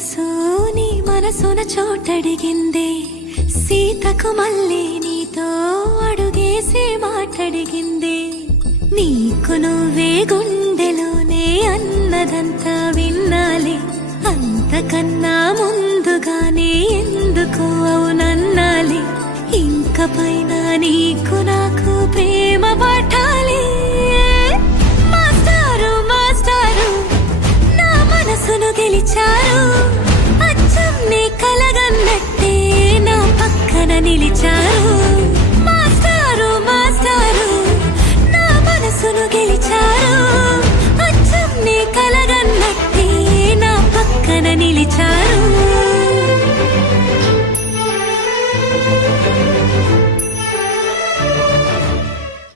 మనసు నీ మనసున చోటడిగిందే, సీతకు మళ్ళీ నీతో అడుగేసి మాటడిగిందే. నీకు నువ్వే గుండెలోనే అన్నదంతా విన్నాలే, అంతకన్నా ముందుగానే ఎందుకు అవునన్నాలే. ఇంక పైన నీకు నాకు ప్రేమ